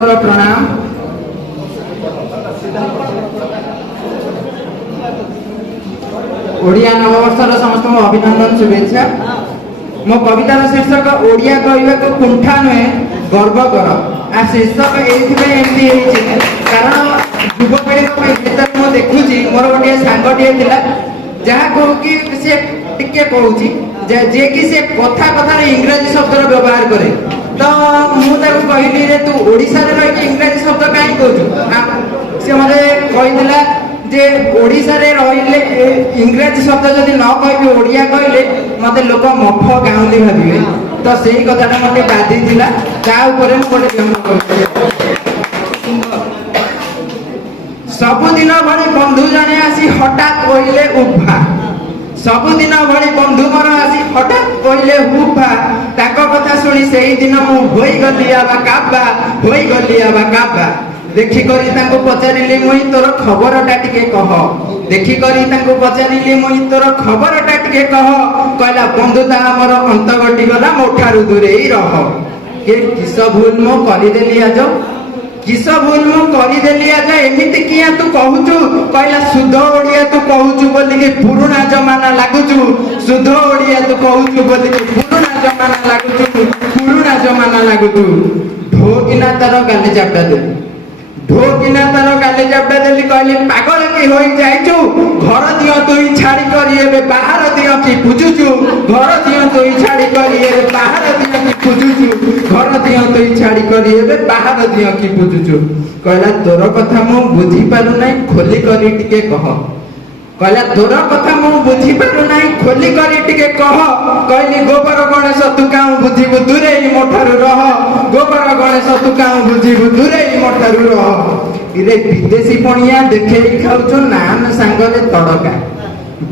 प्रणाम। ओडिया नववर्षर समस्त अभिनंदन शुभेच्छा। मो कवितार शीर्षक ओडिया कहवाक कुंठा नुहे गर्व कर। आ शीर्षक एमती कारण युवपीढ़ी भीतर मुझे देखुची मोर गोटे सांगटे जहाँ कहू कि सी टिके कहूँ जे कि से कथा कथार इंग्राजी शब्द व्यवहार करे तो मुझे कहली रे तू ओडिशा रे रही इंग्राजी शब्द कहीं कहूँ सी मत कही जे ओडिशा रे रहिले इंग्राजी शब्द जदि न कहि ओडिया कहले मते लोक मफ गाउली भाबिबे तो सेही कथाटा मते बाधी थिला ता ऊपर मु गोटे व्यंग करछि। सबुदिन भली बंधु जने आसी हठात कहले उभा सबुदिन भली बंधु मोर आसी हठात कहले उभा ताको कथा सुनी सेही दिन मु होई गली आबा काबा होई गली आबा काबा देखि करी ताको पचारिली मुई तोर खबरटा टिके कह देखि करी ताको पचारिली मुई तोर खबरटा टिके कह कहला बंधुता हमर अंत गटी गला मोठारु दूरेई रह के किस भूल मो करि देली आज किस भूल मु करि देली आज एमिति किया तू कहूचु कहला शुद्ध ओडिया तू कहूचु बोली के पुराना जमाना लागुचु शुद्ध ओडिया तू कहूचु बोली के पुराना जमाना लागुचु पुराना जमाना लागुचु ढोकिना तार गाले चापटा दे ढोकिना तार गाले चापटा देली कहले पागल की होई जाइचु घर दियो तुई छाड़ी करी एबे बाहर दियो की पूजुचु घर दियो तुई छाड़ी करी एबे बाहर दियो की पूजुचु घर दियो तुई छाड़ी करी एबे बाहर दियो की पूजुचु कहला तोर कथा मु बुझी पारु नै खोली करी टिके कह कहला तोर कथा मु बुझी पारु नै खोली करी टिके कह कहली गोबर गणेश तू काऊ बुझिबु दूरे मोठारु रह गोबर गणेश तू काऊ बुझिबु दूरे मोठारु रह इरे विदेशी पणिया देखेई खाउचो नान सांगरे तड़का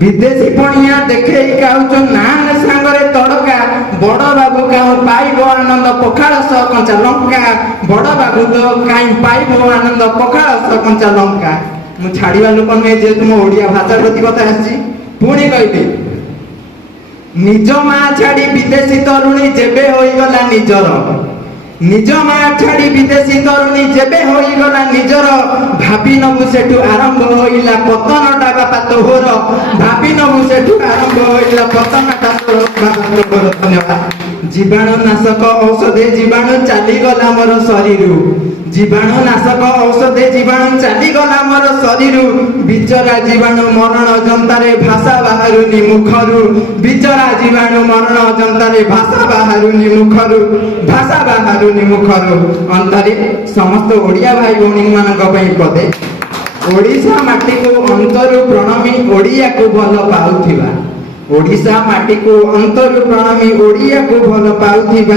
विदेशी पणिया देखेई खाउचो नान सांगरे तड़का बड़ बाबू काऊ पाइबो आनंद पखाल स कंचा लंका बड़ बाबू तो काई पाइबो आनंद पखाल स कंचा लंका मु छाड़ीवा लोक नुहे जे तुम ओडिया भाषा प्रति कथा आछि पुणी कहबी निज माँ छाड़ी विदेशी तरुणी जेबे होई गला निजर निज माँ छाड़ी विदेशी तरुणी जेबे होई गला निजर भाबी नबु सेठु आरंभ होइला पतनटा बापा तोहर भाबी नबु सेठु आरंभ होइला पतनटा तोहर। धन्यवाद। जीवाणु नाशक औषधे जीवाणु चली गला मोर शरीर जीवाणु नाशक औषधे जीवाणु चली गला मोर शरीर बिचरा जीवाणु मरण जंतारे भाषा बाहरुनी मुखरु बिचरा जीवाणु मरण जंतारे भाषा बाहरुनी मुखरु भाषा बाहरुनी मुखरु अंतरे समस्त ओडिया भाई भौणी मानक पई पदे ओडिशा माटी को अंतरु प्रणमी ओडिया को भल पाउथिबा ओडिशा माटी को अंतरु प्रणमी ओडिया को भल पाउथिबा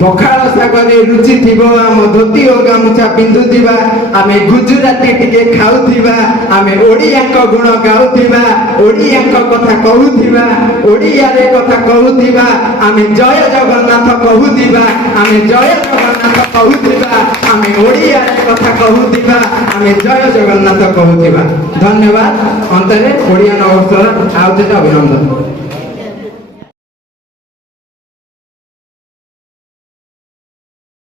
पखाल सागरे रुचि थिबो आम धोती ओ गामुछा पिंधुथिबा आमे गुजराती टिके खाउथिबा आमे ओडिया को गुण गाउथिबा ओडिया को कथा कहउथिबा ओडिया रे कथा कहउथिबा आमे जय जगन्नाथ कहउथिबा आमे जय जगन्नाथ कहउथिबा आमे ओडिया रे कथा कहउथिबा आमे जय जगन्नाथ कहउथिबा। धन्यवाद। अंतरे ओडिया नववर्षर आउते अभिनंदन।